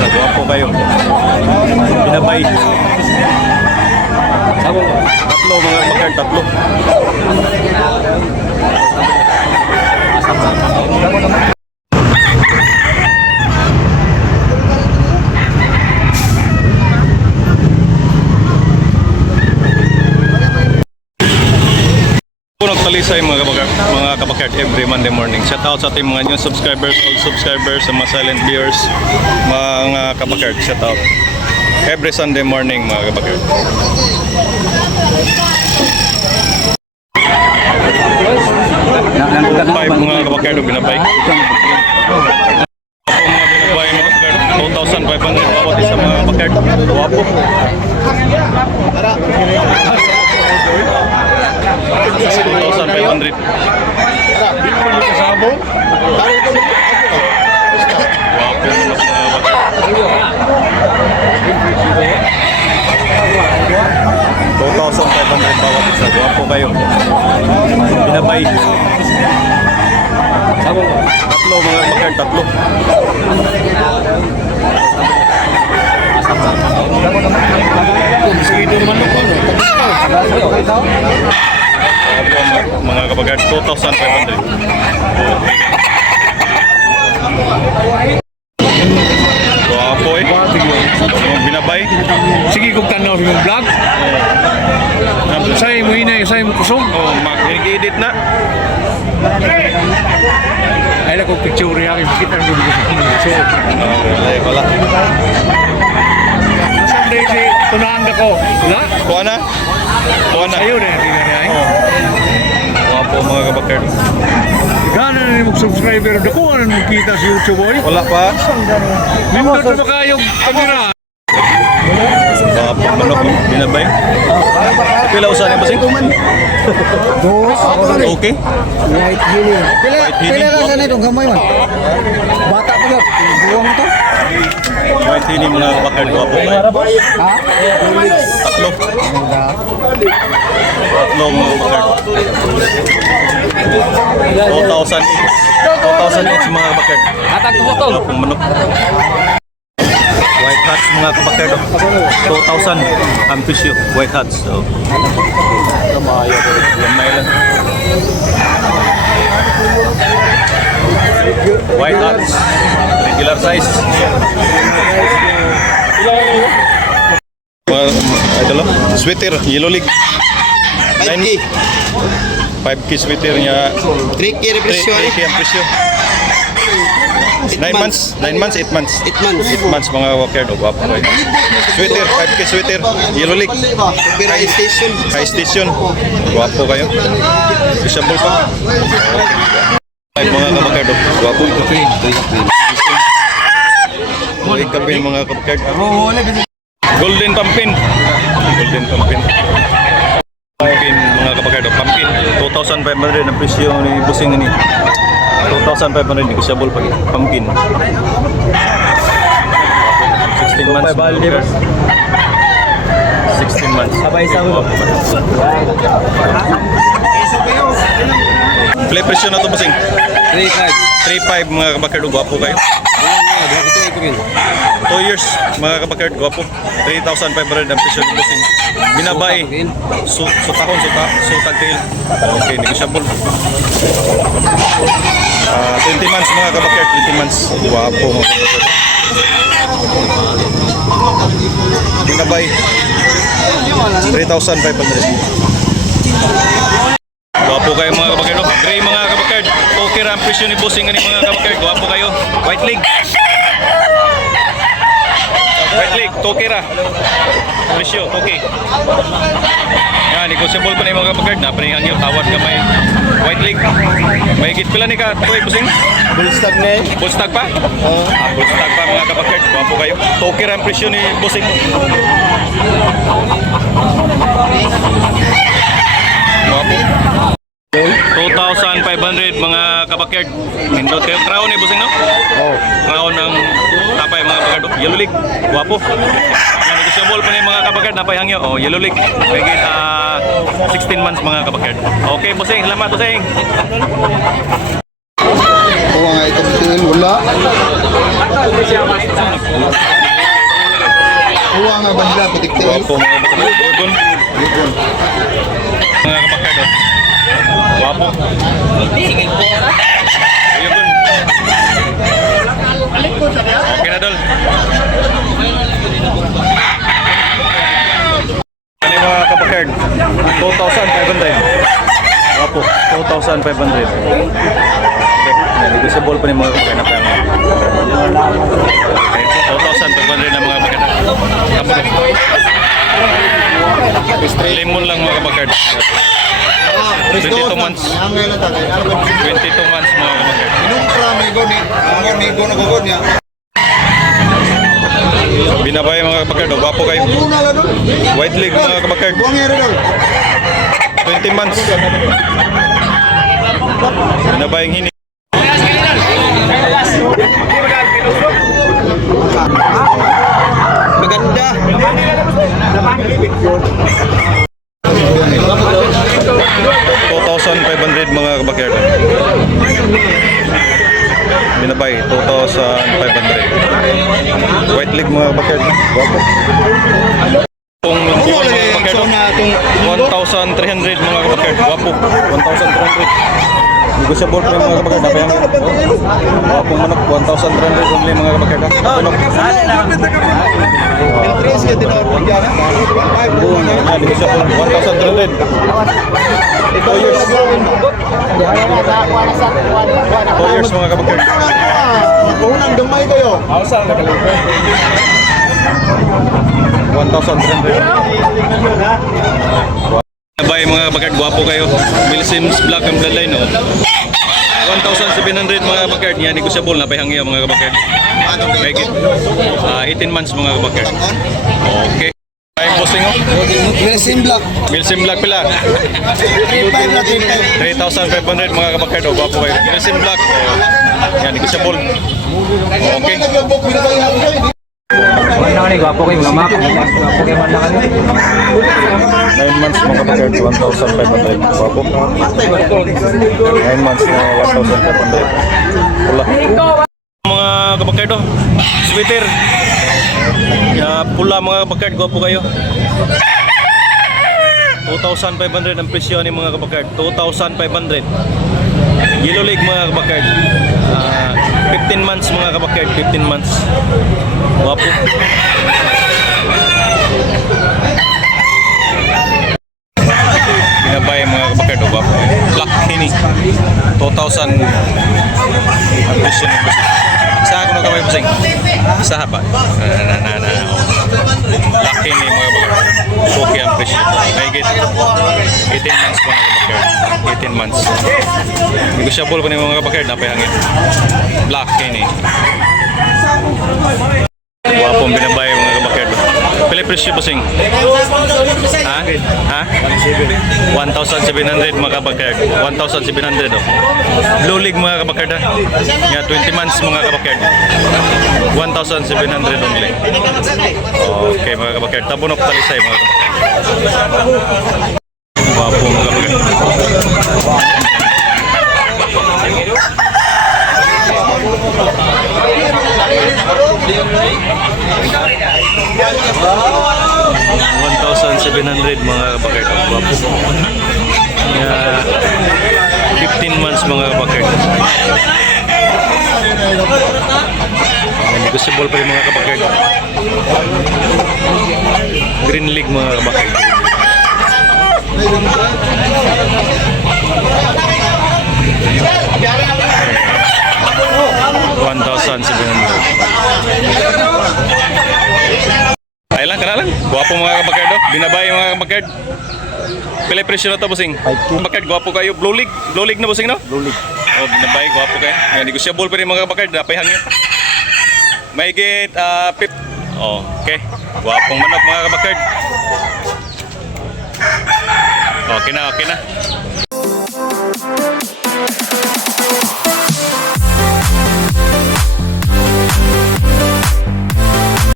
isa. Guwapo kayo. Binabay. Tatlo mga bakar, tatlo. Talisay mga kabakar, mga kabakar every Monday morning. Shout out sa ating mga new subscribers, old subscribers, sa mga silent viewers, mga kabakar. Shout out. Every Sunday morning mga kabakar. Five mga kabakar binabay. Ako mga binabay mga kabakar. 2,500 bawat isa mga kabakar. Wapo. Two thousand five hundred. Wapo naman mga kabakar. 2,500 bawat isa. Guwapo kayo. Binabay. Tatlo mga bakar, tatlo. Opo, mga, mga kabagad, 2,500. Guwapo eh. Binabay. Sige kong tanaw mong vlog. Say mo hinay, say mo kusog. Oh, mag-edit na. Ay lang kong picture yan. Kita mo dito sa so. Oh, wala, si tunahan ka ko. Wala? Kuha na. Kuha na. Ayaw na yung tingnan niya. Guwapo mga kabakar. Gana na yung subscriber. Dako na mo kita sa YouTube boy. Wala pa. Nindot na ba kayong kamera? Guwapo, manok. Binabay. Pila usahan yung basing? Okay. White Hilly. Pila, pila lang sana itong gamay man. Bata pa lang. Buwang to. White Hilly mga kabakar. Guwapo kayo. Ha? Tatlo. Tatlo mga kabakar. 2,000 each. 2,000 each mga kabakar. Atag to to. Guwapong manok. White hats mga kabakar. 2,000 ang presyo. White hats. So, lamay lang. White hats. Regular size. Ito lang, sweater, yellow league. 5K. 5K sweater niya. 3K 3K repression. ang presyo. 9 months, 9 months, 8 months. 8 months. 8 months mga walker do guwapo kayo. Sweater, 5K sweater, yellow league, Opera station. high station. Guwapo kayo. Visible pa. Ay, mga kabakar do. Guwapo ito. Mga kapin mga kabakar. Golden Pampin. Golden Pampin. Pampin mga kabakar do. Pampin. 2,500 ang presyo ni busing ni. 2,500 negotiable pag Pampin. 16 months. mga kabakar. 16 months. Sabay sa Play presyo na to busing. 3.5 mga kabakar do. Guwapo kayo. 2 years mga kabakard gwapo 3,500 ang presyo ni Busing binabay su sutahon suta sutag tail okay negotiable Ah, 20 months mga kabakard 20 months gwapo mga kabakard binabay 3,500 Gwapo kayo mga kabakard. no? Gray mga kabakard. Okay ang presyo ni Busing ani mga kabakard. Gwapo kayo. White leg. Leg, toke ra. Presyo, toke. Yan, negotiable pa ni mga kabakard. Napani ang tawad gamay. White leg. May git pila ni ka tuig Busing? Bullstag na eh. Bullstag pa? Oo. Ah, bullstag pa mga kabakard. Gwapo kayo. Toke ra ang presyo ni Busing. Gwapo. 2,500 mga kabakyard. Nindot kayo. Crown ni Busing, no? Oo. Crown ng tapay mga kabakyard. Yellow League. Guwapo. Yan, negosyable pa ni mga kabakyard. Napay hangyo. Oh, Yellow League. Megit ah, 16 months mga kabakyard. Okay, Busing. Salamat, Busing. Oo nga itong tingin wala. Uwa nga ba nila, putik tayo. Wapo mga kabakard. Mga kabakard. oh. Wapo. Ayun. Okay na dol. Ano yung mga kabakard? 2,500. Wapo. 2,500. Okay. Negotiable pa ni mga kabakard na pera. Okay. 2,500 na mga kabakard. Tapos Lemon lang mga kabakard. 22 months. Ang ngayon lang tagay. Ano ba? 22 months mga kabakard. Inong pra, migo ni. Ang migo na gugod niya. Binabay mga kabakard. oh, Gwapo kayo. White leg mga doon. 20 months. Binabay ang hini. Maganda. 2,500 mga kabakard. Binabay, 2,500. White leg mga kabakard. Gwapo. Kung Ano mga itong 1,300 mga kabakard. Wapo. 1,300. Negotiable pa yung mga kabakard. Napay ang Wapo manok. 1,300 only mga kabakard. Manok. Tres ka tinawag niya na. Five, buwan na. Ah, negotiable. 1,300. 2 years. 2 years mga kabakard. Unang gamay kayo. 1,300. Bye mga kabakard. Gwapo kayo. Milsims Black and Bloodline. Oh. 1,700 mga kabakard. Yan, negotiable. Napayhangya mga kabakard. Ano Make it. Ah, 18 months mga kabakard. Okay. Ay, posting oh. Resim block. Milsim Black pila. 3-5 na 3-5. 3,500 mga kabakard. Oh, gwapo kayo. Milsim Black. Oh. Yan, negotiable. Okay. Binabay na ni, gwapo kayo, mga map. Gwapo kayo man lang. 9 months mga kabakard. 1,500. Gwapo. 9 months na 1,500. Pula. Mga kabakard oh. Sweater. Ya, pula mga kabakard. Gwapo kayo. 2,500 ang presyo ni mga kabakard. 2,500. Yellow leg mga kabakard. Ah, 15 months mga kabakard. 15 months. Wapo. Binabay mga oh, Wapo. Black Hini. 2,000 ang presyo ni Busing. Isa ako na kamay Busing. Isa ha ba? Na, na, na, na. oh. Black Hini mga kabakard. Okay ang presyo. Mahigit 18 months mga kabakard. 18 months. Negotiable pa ni mga kabakard. Napayangin. Black Hini. Wapong binabay mga kabakard. Pili presyo Busing. Ha? 1,700 mga kabakard 1,700 oh. Blue League mga kabakard ha? Nga 20 months mga kabakard 1,700 only. Okay mga kabakard Tabunok talisay mga kabakard Wapo mga kabakard Wow. 700 mga kabakert ang guwapo. 15 months mga kabakert. Negotiable pa rin mga kabakert. Binaba yung mga makard. Pila presyo na to, bossing? 5-2. Gwapo kayo. Blue League. Blue League na, bossing, no? Blue League. Oh, binabay, gwapo kayo. Ayan, negosyable pa rin mga makard. Napayhan nyo. Mahigit, uh, ah, pip. Oh, okay. Gwapong manok mga makard. Okay na, okay na.